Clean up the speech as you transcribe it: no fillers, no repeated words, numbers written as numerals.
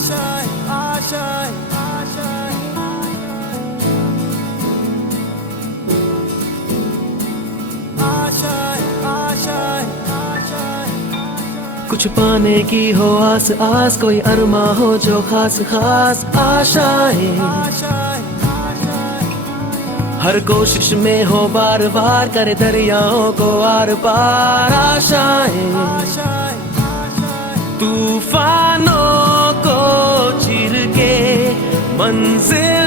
आशाएं आशाएं आशाएं आशाएं आशाएं आशाएं कुछ पाने की हो आस आस, कोई अरमा हो जो खास खास आशाएं। आशाएं हर कोशिश में हो बार बार, करे दरियाओं को आर पार आशाएं। आशाएं तूफानों को चीर के मंजिल